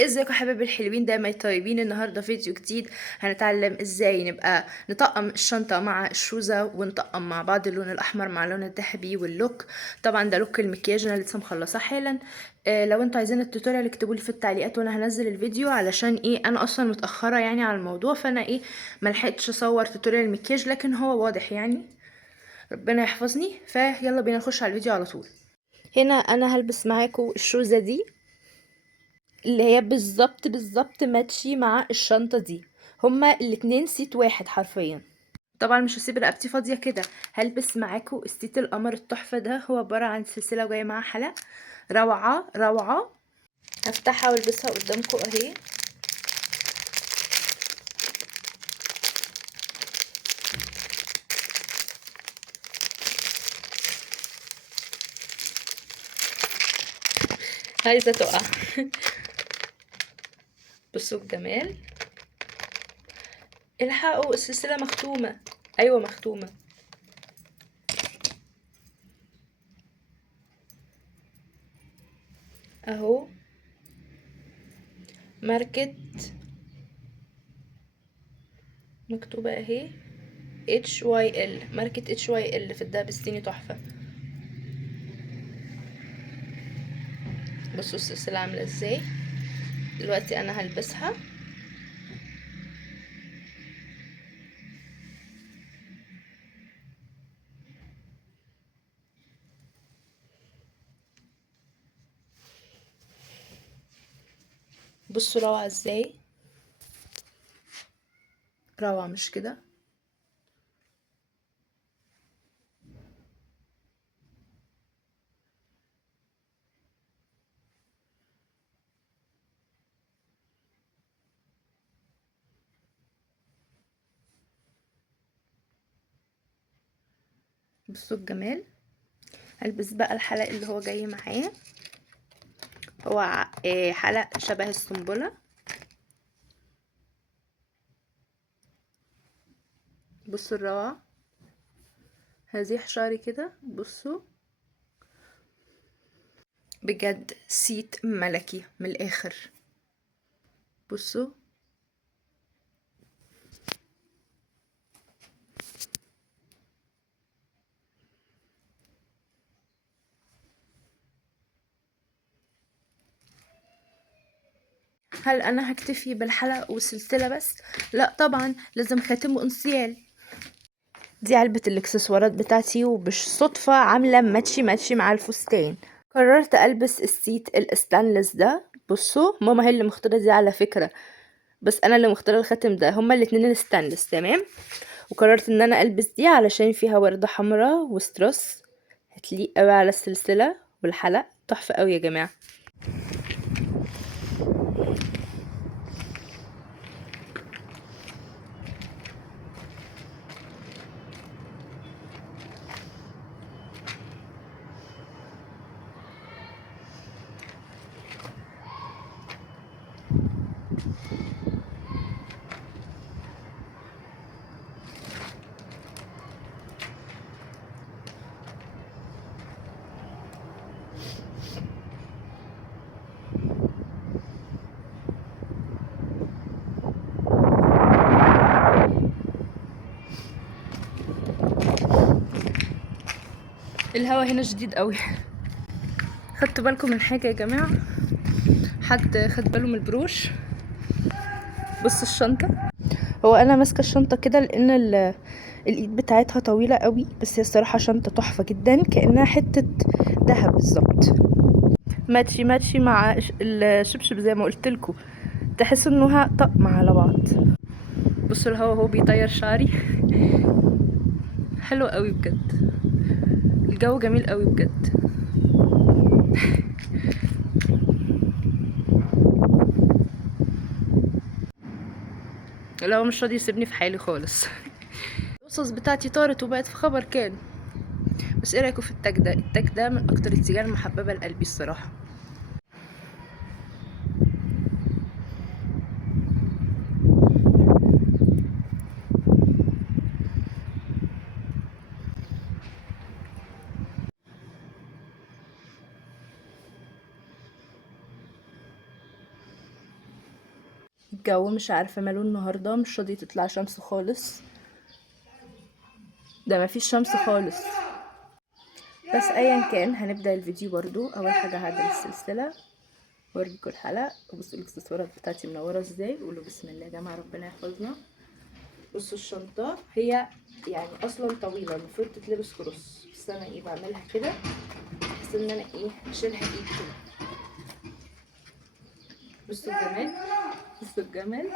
ازيكم يا حبايبي الحلوين دايما طيبين. النهارده فيديو جديد هنتعلم ازاي نبقى نطقم الشنطه مع الشوزه ونطقم مع بعض اللون الاحمر مع اللون الذهبي واللوك. طبعا ده لوك المكياج، انا لسه مخلصه حالا. لو انتوا عايزين التوتوريال اكتبوا لي في التعليقات وانا هنزل الفيديو، علشان انا اصلا متاخره يعني على الموضوع، فانا ملحقتش اصور توتوريال المكياج، لكن هو واضح يعني. ربنا يحفظني. فيلا بينا نخش على الفيديو على طول. هنا انا هلبس معاكم الشوزه دي اللي هي بالظبط ماتشي مع الشنطة دي. هما الاتنين سيت واحد حرفيا. طبعا مش هسيب رقبتي فاضية كده، هلبس معاكم السيت القمر التحفة ده. هو عبارة عن سلسلة وجاية معاها حلق روعة روعة. هفتحها والبسها قدامكم اهي. عايزة تقع. بصوا الجمال. الحقوا السلسلة مختومة. ايوه مختومة. اهو ماركة مكتوبة اهي HYL، ماركة HYL في الدهب الصيني تحفة. بصوا السلسلة عاملة ازاي. دلوقتي انا هلبسها. بصوا روعة ازاي. روعة مش كده؟ بصوا الجمال. هلبس بقى الحلق اللي هو جاي معاه. هو حلق شبه السنبلة. بصوا الروعة. هزيح شعري كده. بصوا بجد سيت ملكي من الاخر. بصوا هل انا هكتفي بالحلق والسلسلة بس؟ لا طبعا، لازم خاتم وانسيال. دي علبة الاكسسوارات بتاعتي، وبالصدفة عاملة ماتشي مع الفستان. قررت البس السيت الستانلس ده. بصوا ماما هي اللي مختارة دي على فكرة، بس انا اللي مختاره الخاتم ده. هما الاتنين الستانلس تمام. وقررت ان انا البس دي علشان فيها وردة حمراء وستروس، هتليق قوي على السلسلة والحلق. تحفة قوي يا جماعة. الهوا هنا شديد قوي. خدتوا بالكم من حاجة يا جماعة؟ حد خد باله من البروش؟ بص الشنطة. هو انا ماسكة الشنطة كده لان الايد بتاعتها طويلة قوي، بس هي الصراحة شنطة تحفة جدا، كأنها حتة دهب بالظبط. ماتشي مع الشبشب زي ما قلتلكوا. تحس انها طقم على بعض. بصوا الهوا هو بيطير شعري. حلو قوي بجد. الجو جميل قوي بجد. الهوا مش راضي يسيبني في حالي خالص. القصص بتاعتي طارت وبقت في خبر كان. بس ايه رايكم في التاج ده؟ التاج ده من اكتر التيجان المحببه لقلبي الصراحه. الجو مش عارفة ماله النهاردة، مش راضية تطلع شمس خالص، ده مفيش شمس خالص. بس ايا كان هنبدأ الفيديو برضو. اول حاجة هعدل السلسلة وارجيكوا الحلق، وبصوا الاكسسوارات بتاعتي منورة ازاي، وقولوا بسم الله يا جماعة ربنا يحفظنا. بصوا الشنطة هي يعني اصلا طويلة، المفروض تتلبس كروس، بس انا ايه بعملها كده بحيث ان انا ايه اشيلها ايد كده. بصوا الجمال، بصوا الجمال.